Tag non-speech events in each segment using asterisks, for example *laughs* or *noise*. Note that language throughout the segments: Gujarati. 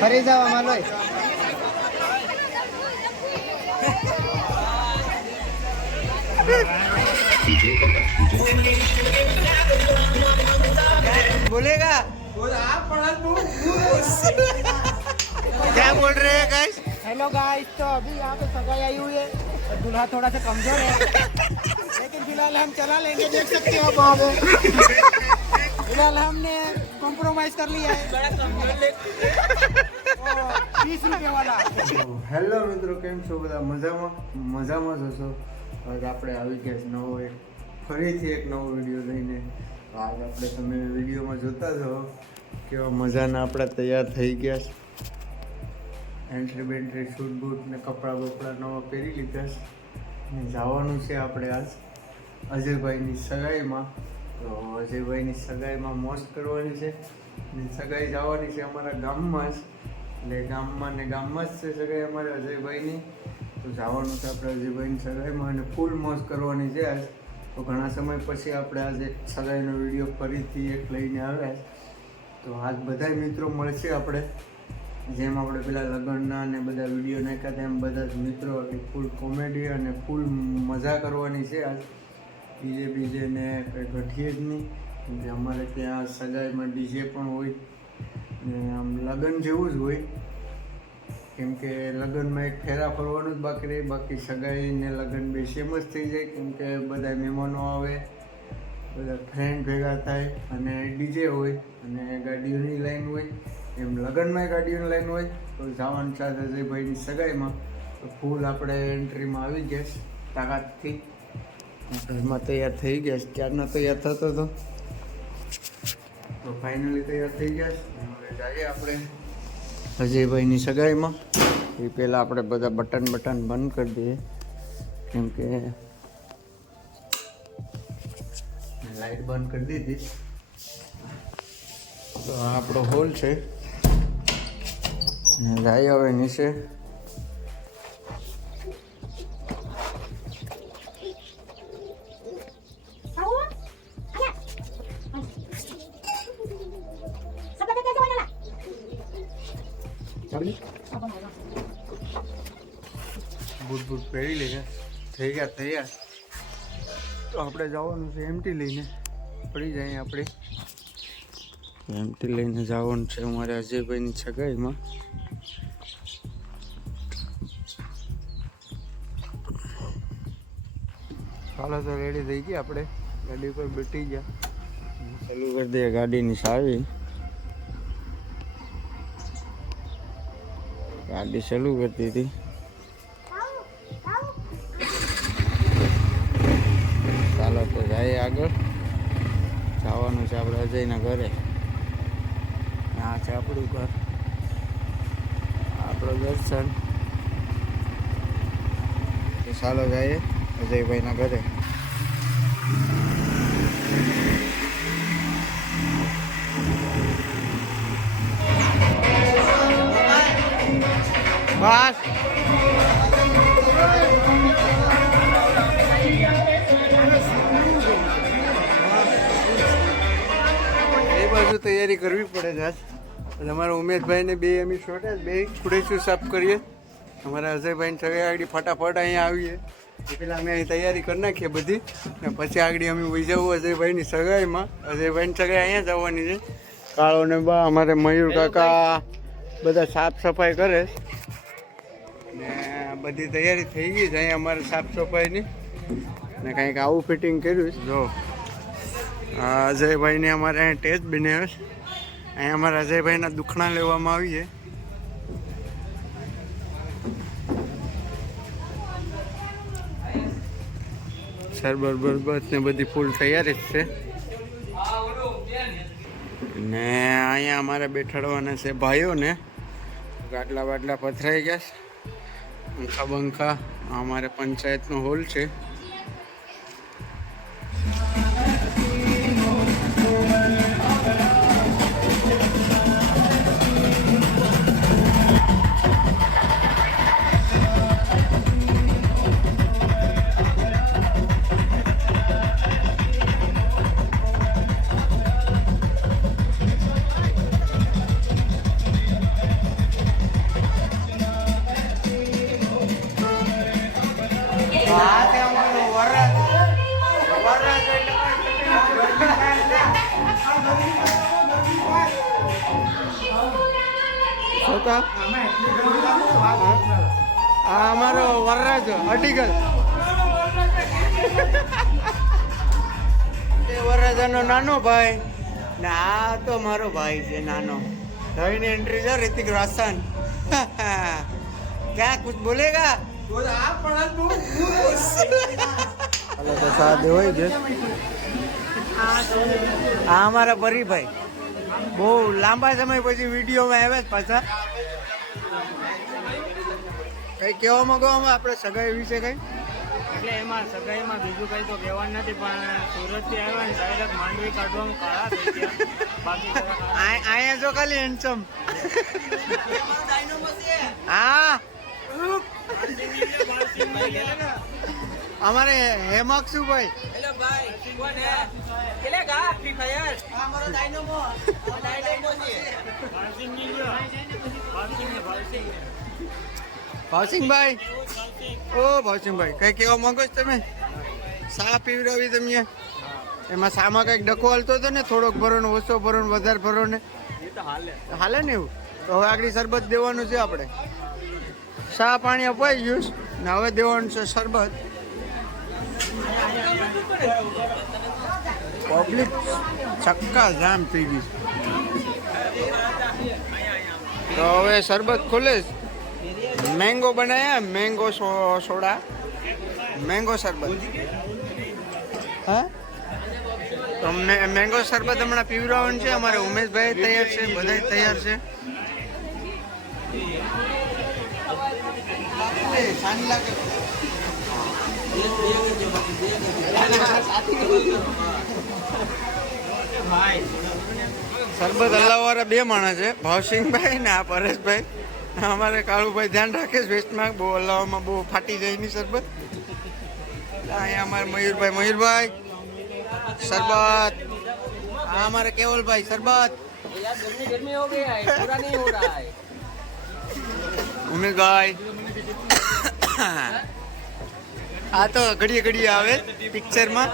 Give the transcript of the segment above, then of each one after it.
ફરી જાવ આમાં લોય बोलेगा क्या बोल रहे हैं गाइस हेलो गाइस तो अभी यहाँ पे सगाई आई हुई है और दूल्हा थोड़ा सा कमजोर है लेकिन फिलहाल हम चला लेंगे देख सकते हो वहाँ पे फिलहाल हमने कॉम्प्रोमाइज कर लिया है बीस रुपये वाला હેલો મિત્રો કેમ છો બધા મજામાં મજામાં જ હશો આજ આપણે આવી ગયા છે નવો એક ફરીથી એક નવો વિડીયો લઈને આજ આપણે તમે વિડીયોમાં જોતા જ હો કેવા મજાના આપણે તૈયાર થઈ ગયા છે એન્ટ્રી બેન્ટ્રી શૂટ બૂટ ને કપડાં બપડા નવા પહેરી લીધા છે ને જવાનું છે આપણે આજ અજયભાઈની સગાઈમાં તો અજયભાઈની સગાઈમાં મોસ્ટ કરવાની છે. ને સગાઈ જવાની છે અમારા ગામમાં જ. એટલે ગામમાં ને ગામમાં જ છે સગાઈ અમારે અજયભાઈની. તો જવાનું છે આપણે અજયભાઈની સગાઈમાં અને ફૂલ મોજ કરવાની છે આજ. તો ઘણા સમય પછી આપણે આજે સગાઈનો વીડિયો ફરીથી એક લઈને આવ્યા તો આજ બધાય મિત્રો મળશે આપણે. જેમ આપણે પેલા લગ્નના ને બધા વીડિયો નાખ્યા હતા એમ બધા જ મિત્રો ફૂલ કોમેડી અને ફૂલ મજા કરવાની છે આજ. બીજે ને કંઈ ઘટીએ જ નહીં. અમારે ત્યાં સગાઈમાં ડીજે પણ હોય ને આમ લગ્ન જેવું જ હોય. કેમ કે લગ્નમાં એક ફેરા ફરવાનું જ બાકી રહે. બાકી સગાઈ ને લગ્ન બે સેમ જ થઈ જાય. કેમ કે બધા મહેમાનો આવે, બધા ફ્રેન્ડ ભેગા થાય અને ડીજે હોય અને ગાડીઓની લાઈન હોય. એમ લગ્નમાં ગાડીઓની લાઈન હોય તો જાવાન છે ભાઈની સગાઈમાં. તો ફૂલ આપણે એન્ટ્રીમાં આવી ગયા તાકાતથી. ઘરમાં તૈયાર થઈ ગયા છે. ક્યારના તૈયાર થતો હતો? તો ફાઇનલી તૈયાર થઈ ગયા છે. હવે જઈએ આપણે. અજયભાઈની સગાઈમાં. એ પહેલાં આપણે બધા બટન બટન બંધ કરી દઈએ. કેમ કે લાઈટ બંધ કરી દીધી. તો આ આપણો હોલ છે. જાય હવે નીચે. બૂટ બૂટ પહેરી લઈએ થઈ ગયા તૈયાર તો આપણે જવાનું છે એમટી લઈને પડી જાય આપણે એમટી લઈને જવાનું છે અમારે અજયભાઈની સગાઈમાં ચાલો તો રેડી થઈ ગયા આપણે ગાડી પર બેઠી ગયા ચાલુ કરી દઈએ ગાડીની સાવી ગાડી ચાલુ કરતી હતી? ચાલો તો જાય આગળ. જવાનું છે આપણે અજયના ઘરે. આ છે આપણું ઘર. આપણું દર્શન. ચાલો જઈએ અજયભાઈના ઘરે. બસ. એ બાજુ તૈયારી કરવી પડે છે આજ. અમારા ઉમેશભાઈને બે અમે છોટા બે ખુડેસું સાફ કરીએ. અમારા અજયભાઈને સગાઈ આગળ ફટાફટ અહીંયા આવીએ. પેલા અમે અહીં તૈયારી કરી નાખીએ બધી. ને પછી આગળ અમે વહી જવું અજયભાઈની સગાઈમાં. અજયભાઈની સગાઈ અહીંયા જવાની છે. કાળો ને બા, અમારે મયુર કાકા, બધા સાફ સફાઈ કરે. ને બધી તૈયારી થઈ ગઈ છે. અહીંયા અમારે સાફ સફાઈની. ને કંઈક આવું ફિટિંગ કર્યું છે. જો. અજયભાઈને અમારે અહીંયા ટેસ્ટ બનાવ્યો છે. અહીંયા અમારા અજયભાઈના દુખણા લેવામાં આવીએ સરબર બરબત ને બધી ફૂલ તૈયારી જ છે. ને અહીંયા અમારે બેઠાડવાના છે ભાઈઓને. ગાટલા બાટલા પથરાઈ ગયા છે. પંખા બંખા અમારે પંચાયતનો હોલ છે. હા. અમારો વરરાજ અડીગલ. એ વરરાજાનો નાનો ભાઈ. ને આ તો મારો ભાઈ છે, નાનો. ભાઈની એન્ટ્રી છે, રિતિક રોશન ક્યાં કુછ બોલેગા? તો સાદે હોય અમારા પરીભાઈ બહુ લાંબા સમય પછી વિડીયોમાં આવ્યા છે પાછા. કઈ કહેવા માંગો આપણે સગાઈ વિશે કઈ? એટલે એમાં સગાઈમાં બીજું કઈ તો કહેવાનું નથી પણ સુરતથી આવ્યા ને ડાયરેક્ટ માંડવી કાઢવામાં કાળા થઈ ગયા. બાકી *laughs* અહીંયા જો ખાલી હેન્ડસમ હા. અમારે હેમાક્ષુ ભાઈ ભાવસિંહભાઈ. ઓ, ભાવસિંહભાઈ, કઈ કહેવા માંગો છો તમે? સા પીવડાવી તમે? એમાં સામાં કંઈક ડકો હાલતો હતો ને, થોડોક ભરો ઓછો ભરો વધારે ભરો ને હાલે ને એવું? તો હવે આગળ શરબત દેવાનું છે આપણે. સા પાણી અપાઈ ગયું ને, હવે દેવાનું છે શરબત. પબ્લિક ચક્કા જામ થઈ ગઈ તો હવે શરબત ખુલે મેંગો બનાયા, મેંગો સોડા, મેંગો શરબત. હા? તો મેંગો શરબત હમણાં પીવડાવવાનું છે, અમારે ઉમેશભાઈ તૈયાર છે બધા તૈયાર છે. શરબત અલ્લાવાળા બે માણસ છે. ભાવસિંહભાઈ ને આ પરેશભાઈ. અમારે કાળુભાઈ ધ્યાન રાખે છે વેસ્ટમાં. બહુ અલ્લાવામાં બહુ ફાટી જાય નહીં શરબત. અહીંયા અમારે મયુરભાઈ. મયુરભાઈ, શરબત. આ અમારે કેવલભાઈ, શરબત. ઉમેશભાઈ *coughs* આ તો ઘડીએ ઘડીએ આવે પિક્ચરમાં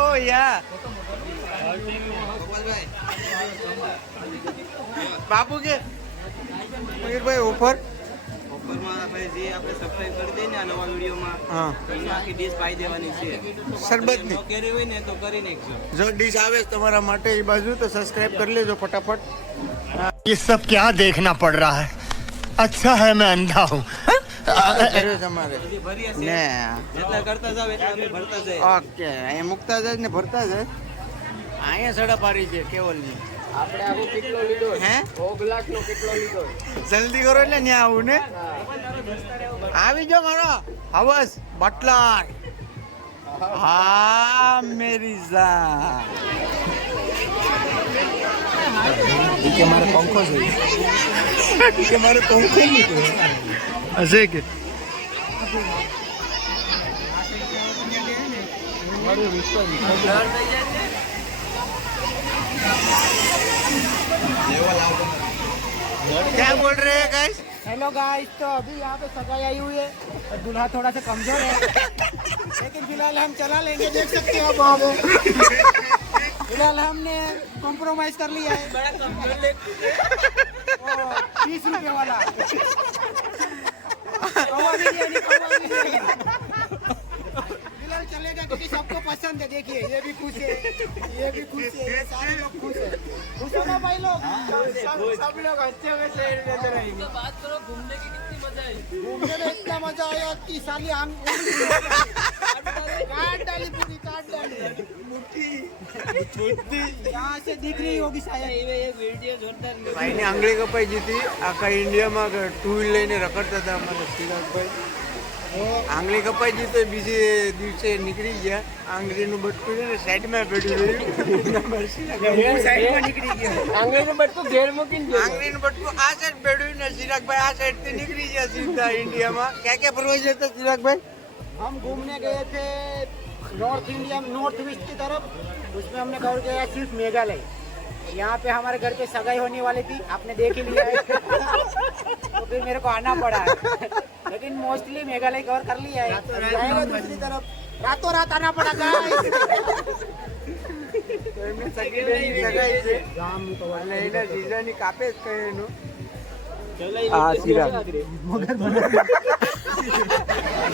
ઓ યા. બાપુ કે મયુરભાઈ ઓફર ઓફરમાં ભાઈ જે આપણે સબસ્ક્રાઇબ કરી દઈએ ને આ નવા વિડીયોમાં હા એની આખી ડીશ પાઈ દેવાની છે શરબતની ન કરી હોય ને તો કરી નાખજો જો ડીશ આવે છે તમારા માટે એ બાજુ તો સબસ્ક્રાઇબ કરી લેજો ફટાફટ ये सब क्या देखना पड़ रहा है अच्छा है मैं अंधा हूँ કર્યો છે અમારે હજી ભરીએ છે ને જેટલા કરતા જાવ એટલા અમે ભરતા જાય ઓકે અહીંયા મુકતા જાય ને ભરતા જાય અહીંયા સડા પારી છે કેવલની. આપણે આખો કેટલો લીધો હે? ઓગલાટ નો કેટલો લીધો જલ્દી કરો એટલે ત્યાં આવું ને? આવી જો મારો હવસ બટલર હા મેરી જા કે મારે પંખો છે કે મારે પંખો નથી હશે કે? क्या बोल रहे हैं गाइस हेलो गाइस तो अभी यहाँ पे सगाई आई हुई है और दूल्हा थोड़ा सा कमज़ोर है। लेकिन फ़िलहाल हम चला लेंगे देख सकते हो वहाँ पे। फ़िलहाल हमने कॉम्प्रोमाइज कर लिया है। बड़ा कमज़ोर तीस रुपए वाला। चलेगा क्योंकि सबको पसंद है देखिए ये भी खुश है ये भी खुश है ये सारे लोग खुश है खुश हो ना भाई लोग सब सब लोग अच्छे में से नजर आएंगे घूमने में इतना मजा आया कि साली आम काट डाली पूरी काट डाली यहाँ से दिख रही होगी शायद ભાઈની આંગળી કપાઈ જતી આખા ઇન્ડિયામાં ટુ વ્હીલ લઈને રખડતા હતા અમારા ચિરાગભાઈ આંગળી કપાઈ ગઈ તો બીજે દિવસે નીકળી ગયા આંગળીનું બટકું છે ને સાઈડમાં પડ્યું રહ્યું साइड में निकली गया આંગળીનું બટકું ઘેર મૂકીને આંગળીનું બટકું આ સાઈડ પડ્યું ને ચિરાગભાઈ આ સાઈડ થી નીકળી ગયા સીધા ઇન્ડિયામાં ક્યાં ક્યાં ફરવા જતા ચિરાગભાઈ हम घूमने गए थे नॉर्थ इंडिया में नॉर्थ ईस्ट की तरफ उसमें हमने कवर किया सिर्फ मेघालय यहाँ पे हमारे घर पे सगाई होने वाली थी आपने देख ही लिया है तो फिर मेरे को आना पड़ा है लेकिन मोस्टली मेघालय कवर कर लिया है अब जाएगा दूसरी तरफ रातों रात आना पड़ा guys। તો એમની સગી બેનની સગાઈ છે એટલે એના જીજાની કાપે જ કહે એનું આ સિરા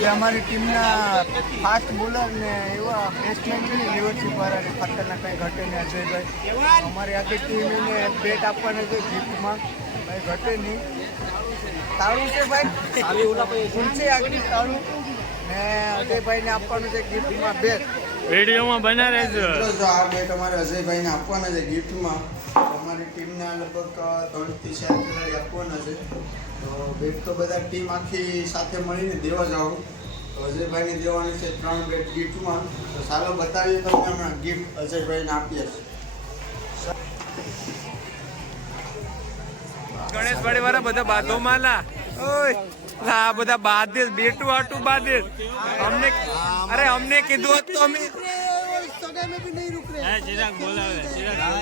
જે અમારી ટીમના ફાસ્ટ બોલર ને એવા બેટ્સમેન છે ને લીવરશીપ વાળા ખતરનાક કંઈ ઘટે ને અજયભાઈ. અમારી આખી ટીમ એને બેટ આપવાના છે ગિફ્ટમાં ભાઈ ઘટે નહીં. તાળું છે ભાઈ? ઊંચી આગળ તાળું ને અજયભાઈને આપવાનું છે ગિફ્ટમાં બેટ વિડીયોમાં બના રહેજો. જો આ બેટ અમારે અજયભાઈને આપવાના છે ગિફ્ટમાં. અમારી ટીમના લગભગ ત્રણથી ચાર ખેલાડી આપવાના છે. તો બેટ તો બધા ટીમ આખી સાથે મળીને દેવા જાઓ. તો અજયભાઈને દેવાની છે ત્રણ બેટ ગિફ્ટમાં તો ચાલો બતાવીએ તમને હમણાં ગિફ્ટ અજયભાઈને આપીએ ગણેશ ગણેશ વાળા બધા બાધો માલા ઓય લા, આ બધા બાદેશ બેટું આટું બાદેશ અમને અરે અમને કીધું હતું તો અમે ચિરાગ બોલાવે ચિરાગ લા,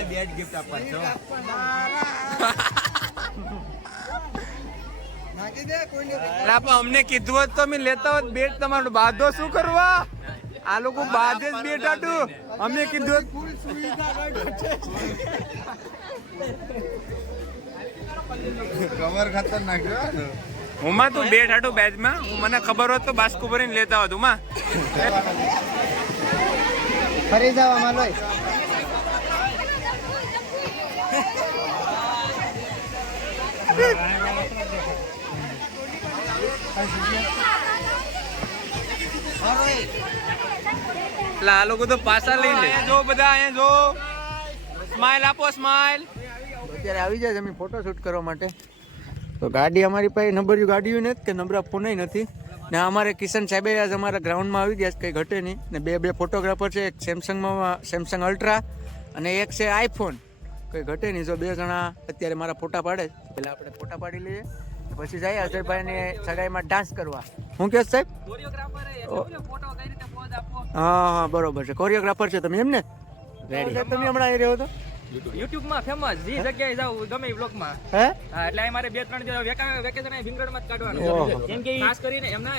*laughs* અમને કીધું હોત તો અમે લેતા હોત બેટ તમારું. બાધો શું કરવા? આ લોકો બાદેશ બેટ આટું. અમને કીધું કવર ખતરનાક હુંમાં તું બેટ આટું બેચમાં હું મને ખબર હોત તો બાસ્કુ ભરીને લેતા હોત હુંમાં ફરી જાવ માલોય લા, આ લોકો તો પાછા લઈ લે જો બધા અહીંયા જો. સ્માઈલ આપો સ્માઈલ અત્યારે આવી જાય છે અમે ફોટો શૂટ કરવા માટે. તો ગાડી અમારી પાસે નંબર ગાડીઓ નથી કે નંબર ફોન નથી. ને અમારે કિશન સાહેબે આજ અમારા ગ્રાઉન્ડમાં આવી ગયા છે કંઈ ઘટે નહીં. ને બે બે ફોટોગ્રાફર છે એક સેમસંગમાં સેમસંગ અલ્ટ્રા અને એક છે આઈફોન કંઈ ઘટે નહીં. જો બે જણા અત્યારે મારા ફોટા પાડે પહેલાં આપણે ફોટા પાડી લઈએ. પછી જઈએ અજયભાઈને સગાઈમાં ડાન્સ કરવા. હું કે સાહેબ? હા હા બરોબર છે. કોરિયોગ્રાફર છે તમે એમ ને રેડી તમે હમણાં આવી રહ્યો હતો યુટ્યુબમાં ફેમસ જે જગ્યાએ જાવ ગમે એ બ્લોગમાં હે? હા એટલે મારે બે ત્રણ જે વેકેશન અહીં માં જ કાઢવાનું. કેમ કે ખાસ કરીને એમ ના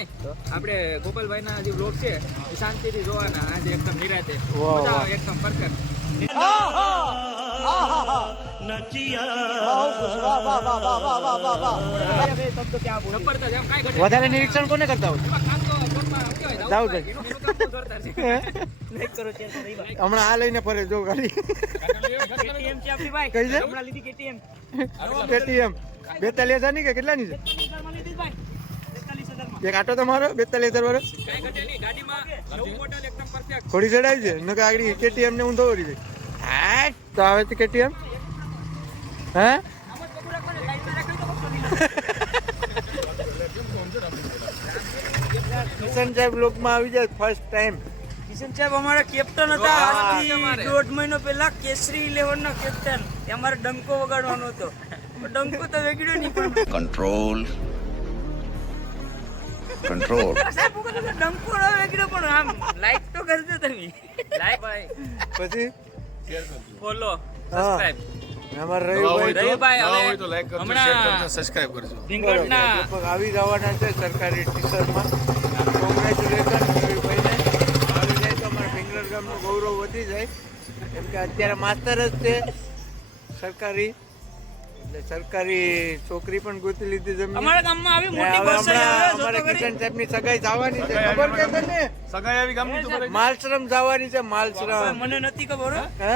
આપણે ગોપાલભાઈ ના જે બ્લોગ છે શાંતિથી જોવાના. આજે એકદમ નિરાતે. એકદમ પરફેક્ટ વધારે નિરીક્ષણ કોને કરતા હોય વાત. હમણાં આ લઈને ફરે જો ભાઈ. કઈ છે? હમણાં લીધી KTM. કેટીએમ બેતાલીસ હજારની કે કેટલાની છે 45,000 માં લીધી ભાઈ. 45,000 માં. એક આટો તમારો બેતાલીસ હજાર વર્ષ થોડી ચડાવી છે નકા આગળ કેટીએમ ને ઊંધો કરી દે. હા તો આવે છે કેટીએમ હા? કિશન સાહેબ લોકમાં આવી જાય ફર્સ્ટ ટાઈમ કિશન સાહેબ અમારા કેપ્ટન હતા. આજથી દોઢ મહિનો પહેલા કેસરી ઇલેવન ના કેપ્ટન અમારે ડંકો વગાડવાનો હતો. ડંકો તો વેગડ્યો નહીં પણ. કંટ્રોલ *laughs* કંટ્રોલ પણ આમ તો કરજો તમે. લાઈક ભાઈ. પછી? ફોલો સબસ્ક્રાઇબ અમાર રવિભાઈ રવિભાઈ હવે તો આવી જવાના છે સરકારી ટીચરમાં કોંગ્રેચ્યુલેશન આવી જાય તો અમારા ભીંગડ ગામનું ગૌરવ વધી જાય. કેમ કે અત્યારે માસ્તર જ છે સરકારી. એટલે સરકારી છોકરી પણ ગોતી લીધી જમીન. અમારા ગામમાં આવી મોટી બસ અમારે કિશન સાહેબની સગાઈ જવાની છે. ખબર કે તને સગાઈ આવી ગામની તો માલશ્રમ જવાની છે માલશ્રમ. મને નથી ખબર હે.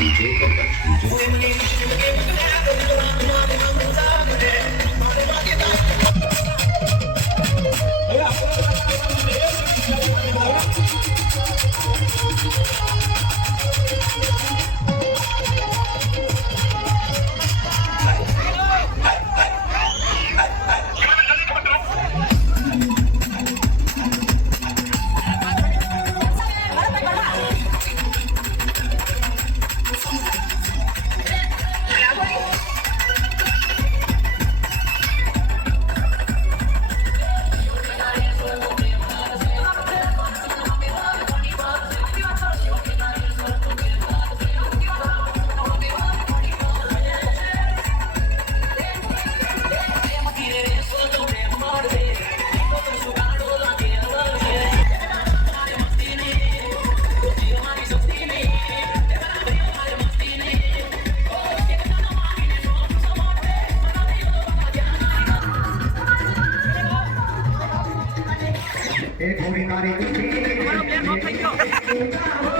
DJ, મારો. પ્લેન ઓફ થઈ ગયો.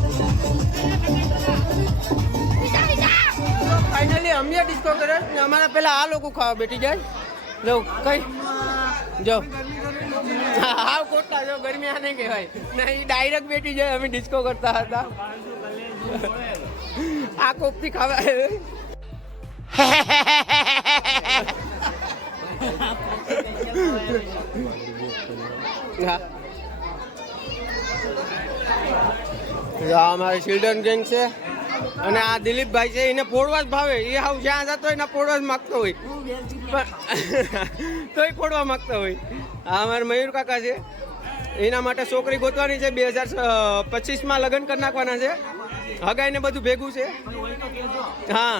અમે ડિસ્કો કરે. ને અમારા પેલા આ લોકો ખાવા બેઠી જાય. જો, કઈ? જો. હાવ કોટા જો, ગરમી આને કહેવાય. નહીં ડાયરેક્ટ બેઠી જાય, અમે ડિસ્કો કરતા હતા. આ કોફી ખાવા હા. જો, આ અમારી ચિલ્ડ્રન ગેંગ છે. અને આ દિલીપભાઈ છે એને ફોડવા જ ભાવે. એ હાવ જ્યાં જતો હોય એને ફોડવા જ માગતો હોય. *laughs* તોય ફોડવા માગતો હોય. આ અમારા મયુર કાકા છે. એના માટે છોકરી ગોતવાની છે બે હજાર પચીસમાં લગ્ન કરી નાખવાના છે. હગાઈને બધું ભેગું છે. હા.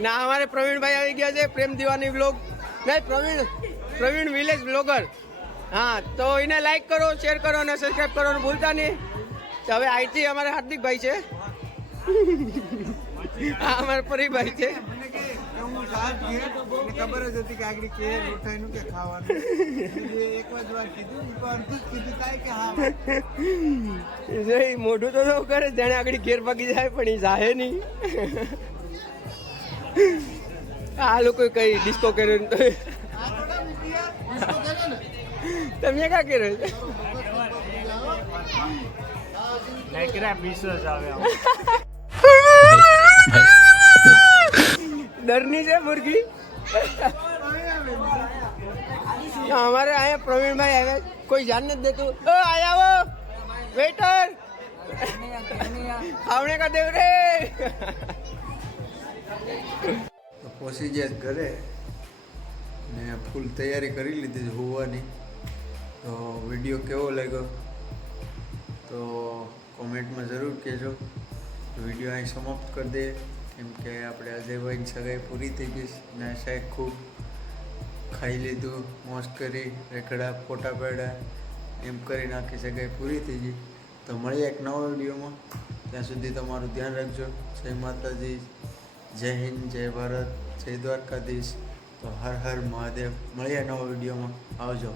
ના અમારે પ્રવીણભાઈ આવી ગયા છે પ્રેમ દિવાની બ્લોગ નહીં પ્રવીણ પ્રવીણ વિલેજ બ્લોગર હા તો એને લાઈક કરો શેર કરો અને સબસ્ક્રાઈબ કરવાનું ભૂલતા નહીં. તો હવે અહીંથી અમારે હાર્દિકભાઈ છે. હા અમારા પરિભાઈ છે. ખબર જ હતી કે આગળ કે રોટાઈનું કે ખાવાનું. એક જ વાર કીધું. અડધું જ કીધું કાંઈ કે હા. ભાઈ. જો મોઢું તો તો કરે જાણે આગળ ઘેર ભાગી જાય પણ એ જાહે નહીં. આ લોકો કઈ ડિસ્કો કર્યો ને તો તમે ક્યાં કર્યો ડરની છે મુરગી અમારે અહીંયા પ્રવીણભાઈ આવે કોઈ ધ્યાન નથી દેતું. ઓ આવો. વેટર. આવણે કા દેવ રે પહોંચી ગયા ઘરે. ને ફૂલ તૈયારી કરી લીધી હોવાની. તો વીડિયો કેવો લાગ્યો? તો કોમેન્ટમાં જરૂર કહેજો. વીડિયો અહીં સમાપ્ત કરી દે. કેમ કે આપણે અજયભાઈની સગાઈ પૂરી થઈ ગઈ ને સાહેબ ખૂબ ખાઈ લીધું, મોજ કરી રેકડા ફોટા પાડ્યા. એમ કરી નાખી સગાઈ પૂરી થઈ ગઈ. તો મળીએ એક નવા વિડીયોમાં. ત્યાં સુધી તમારું ધ્યાન રાખજો. જય માતાજી, જય હિન્દ, જય ભારત, જય દ્વારકાધીશ. તો હર હર મહાદેવ. મળીએ નવા વિડીયોમાં. આવજો.